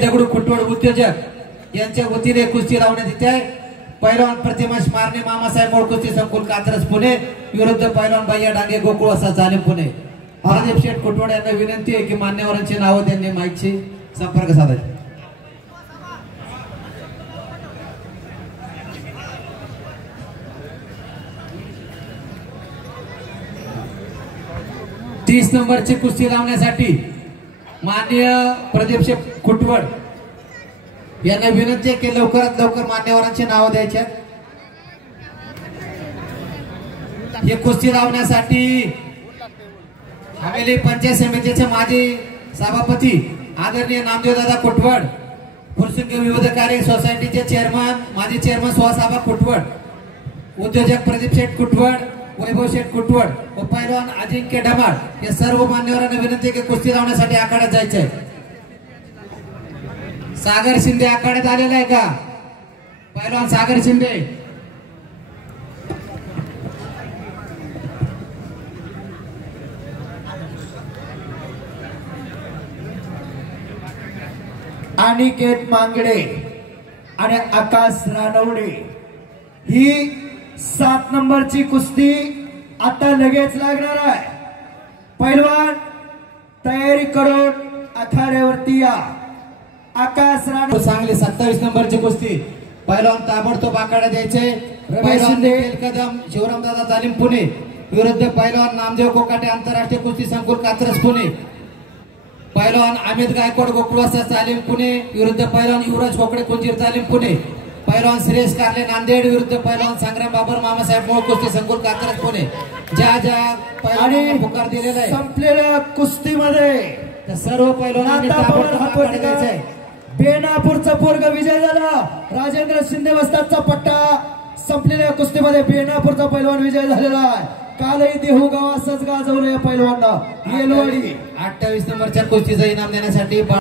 दगडू खुटवड उद्योजक यांच्या वतीने कुस्ती लावण्यात येते आहे। पैलवान प्रतिमा स्मारणे मामासाहेब मोळ कुस्ती संकुल कात्रज पुणे विरुद्ध पैलवान भैया डांगे गोकुळ असा जालिम पुणे। प्रदीप शेठ खुटवड यांना विनंती आहे की मान्यवरांची नावे त्यांनी माईकशी संपर्क साधायचा। तीस नंबरची कुस्ती लावण्यासाठी माननीय प्रदीप शेठ खुटवड यांना विनंती आहे की लवकरात लवकर मान्यवरांची नावे द्यायची। हे कुस्ती लावण्यासाठी हवेली पंचायत समितीचे माजी सभापती आदरणीय नामदेव दादा खुटवड, फुरसुंगी विविधकारी सोसायटीचे चेअरमन माजी चेअरमन सुहासाबा खुटवड, उद्योजक प्रदीप शेठ खुटवड, वैभव शेठ खुटवड व पैलवान अजिंक्य ढमाळ या सर्व मान्यवरांना विनंती की कुस्ती लावण्यासाठी आखाड्यात जायचंय। सागर शिंदे आखाड्यात आलेला आहे का? पैलवान सागर शिंदे अनिकेत मांगडे आणि आकाश रानवडे ही 7 नंबरची कुस्ती आता लगेच लागणार आहे। पैलवान तयारी करून आखाड्यावरती या। आकाश रानवडे सांगली 27 नंबरची कुस्ती पैलवान ताबडतोब आखाड्यात द्यायचे। पैलवान कदम शिवरामदादा तालीम पुणे विरुद्ध पैलवान नामदेव कोकाटे आंतरराष्ट्रीय कुस्ती संकुल कात्रज पुणे। पैलवान अमित गायकवाड गोकुळवासा तालीम पुणे विरुद्ध पैलवान युवराज कोकडे कुंजीर तालीम पुणे। पैलवान श्रेयस कारले नांदेड विरुद्ध पैलवान संग्राम बाबर मामासाहेब मोळ कुस्ती संकुल कात्रज पुणे। ज्या पैलवानांनी पुकार दिलेला आहे संपलेल्या कुस्तीमध्ये त्या सर्व पैलवानांनी ताबडतोब द्यायचे। बेनापूरचा पोरगा विजय झाला। राजेंद्र शिंदे वस्तादचा पट्टा संपलेल्या कुस्तीमध्ये बेनापूरचा पैलवान विजय झालेला आहे। कालही देहू गाव असंच गाजवलं या पैलवानला। येलवाडी 28 नंबरच्या कुस्तीचं इनाम देण्यासाठी